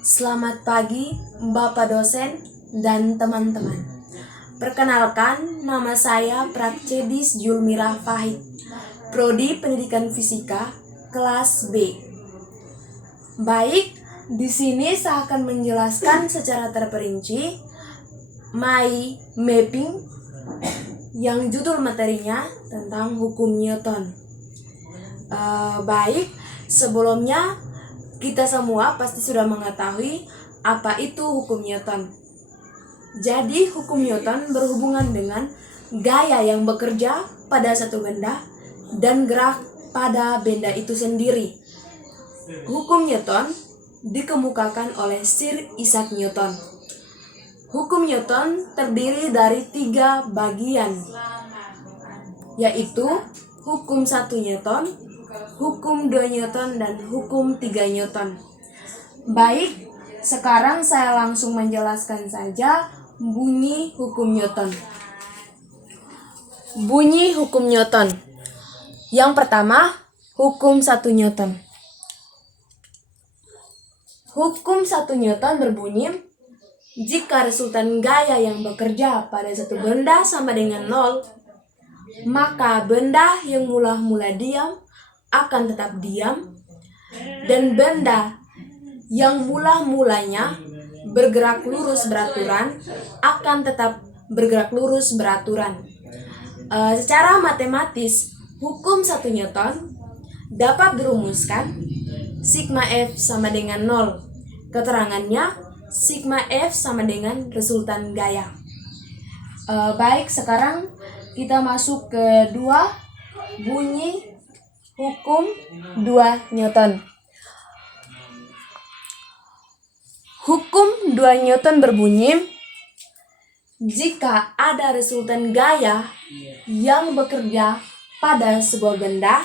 Selamat pagi, Bapak dosen dan teman-teman. Perkenalkan, nama saya Prakcedis Julmira Fahid, Prodi Pendidikan Fisika, kelas B. Baik, di sini saya akan menjelaskan secara terperinci my mapping yang judul materinya tentang hukum Newton. Baik, sebelumnya kita semua pasti sudah mengetahui apa itu hukum Newton. Jadi hukum Newton berhubungan dengan gaya yang bekerja pada satu benda dan gerak pada benda itu sendiri. Hukum Newton dikemukakan oleh Sir Isaac Newton. Hukum Newton terdiri dari 3 bagian, yaitu hukum 1 Newton, hukum 2 Newton, dan hukum 3 Newton. Baik, sekarang saya langsung menjelaskan saja bunyi hukum Newton. Bunyi hukum Newton. Yang pertama, hukum 1 Newton. Hukum 1 Newton berbunyi, jika resultan gaya yang bekerja pada satu benda sama dengan 0, maka benda yang mula-mula diam akan tetap diam, dan benda yang mula-mulanya bergerak lurus beraturan akan tetap bergerak lurus beraturan. Secara matematis, hukum 1 Newton dapat dirumuskan sigma F sama dengan 0. Keterangannya, sigma F sama dengan resultan gaya. Baik, sekarang kita masuk ke bunyi hukum 2 Newton. Hukum 2 Newton berbunyi, jika ada resultan gaya yang bekerja pada sebuah benda,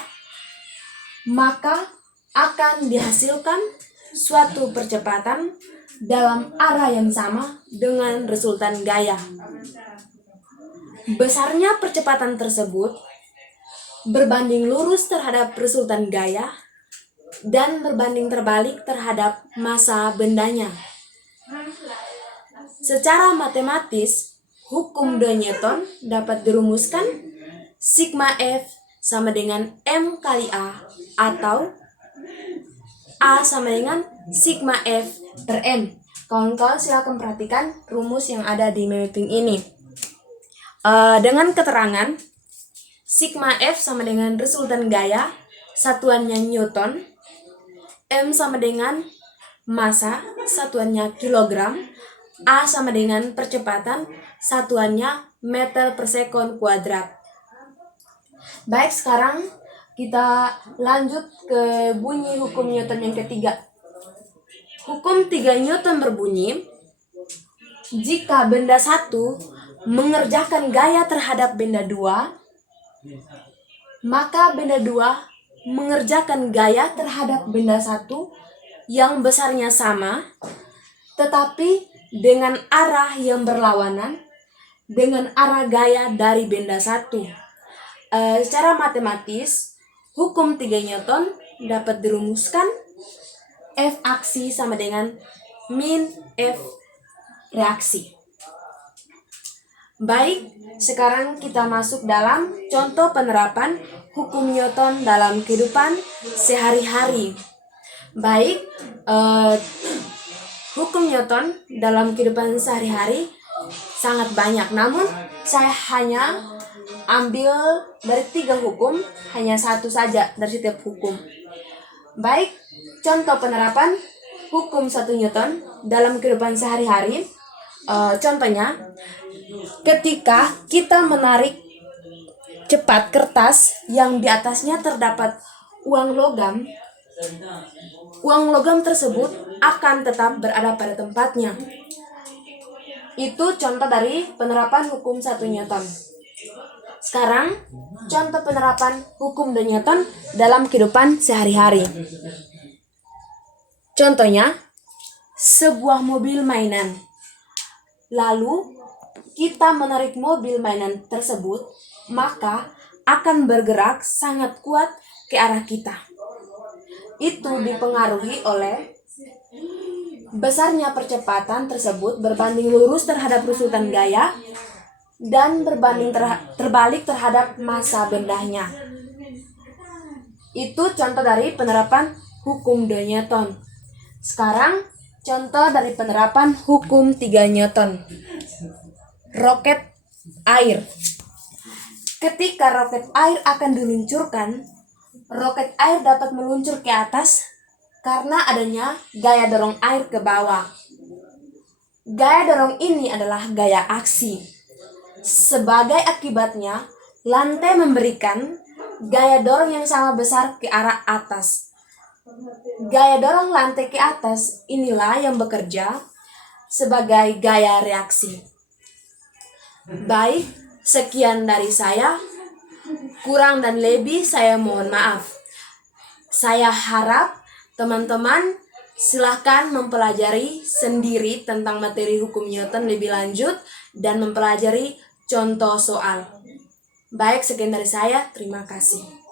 maka akan dihasilkan suatu percepatan dalam arah yang sama dengan resultan gaya. Besarnya percepatan tersebut berbanding lurus terhadap resultan gaya dan berbanding terbalik terhadap massa bendanya. Secara matematis, hukum 2 Newton dapat dirumuskan sigma F sama dengan M kali A, atau A sama dengan sigma F per M. Kawan-kawan silakan perhatikan rumus yang ada di mapping ini. Dengan keterangan sigma F sama dengan resultan gaya, satuannya Newton, M sama dengan massa, satuannya kilogram, A sama dengan percepatan, satuannya meter per sekon kuadrat. Baik, sekarang kita lanjut ke bunyi hukum Newton yang ketiga. Hukum 3 Newton berbunyi, jika benda 1 mengerjakan gaya terhadap benda 2, maka benda 2 mengerjakan gaya terhadap benda 1 yang besarnya sama, tetapi dengan arah yang berlawanan dengan arah gaya dari benda 1. Secara matematis, hukum 3 Newton dapat dirumuskan F aksi sama dengan min F reaksi. Baik, sekarang kita masuk dalam contoh penerapan hukum Newton dalam kehidupan sehari-hari. Baik, hukum Newton dalam kehidupan sehari-hari sangat banyak, namun saya hanya ambil dari 3 hukum, hanya 1 saja dari setiap hukum. Baik, contoh penerapan hukum 1 Newton dalam kehidupan sehari-hari. Contohnya, ketika kita menarik cepat kertas yang di atasnya terdapat uang logam tersebut akan tetap berada pada tempatnya. Itu contoh dari penerapan hukum 1 Newton. Sekarang, contoh penerapan hukum 2 Newton dalam kehidupan sehari-hari. Contohnya, sebuah mobil mainan. Lalu, kita menarik mobil mainan tersebut, maka akan bergerak sangat kuat ke arah kita. Itu dipengaruhi oleh Besarnya percepatan tersebut berbanding lurus terhadap rusutan gaya dan terbalik terhadap massa bendanya. Itu contoh dari penerapan hukum de Newton. Sekarang contoh dari penerapan hukum 3 Newton. Roket air. Ketika roket air akan diluncurkan, roket air dapat meluncur ke atas karena adanya gaya dorong air ke bawah. Gaya dorong ini adalah gaya aksi. Sebagai akibatnya, lantai memberikan gaya dorong yang sama besar ke arah atas. Gaya dorong lantai ke atas inilah yang bekerja sebagai gaya reaksi. Baik, sekian dari saya. Kurang dan lebih saya mohon maaf. Saya harap teman-teman silahkan mempelajari sendiri tentang materi hukum Newton lebih lanjut dan mempelajari contoh soal. Baik, sekian dari saya. Terima kasih.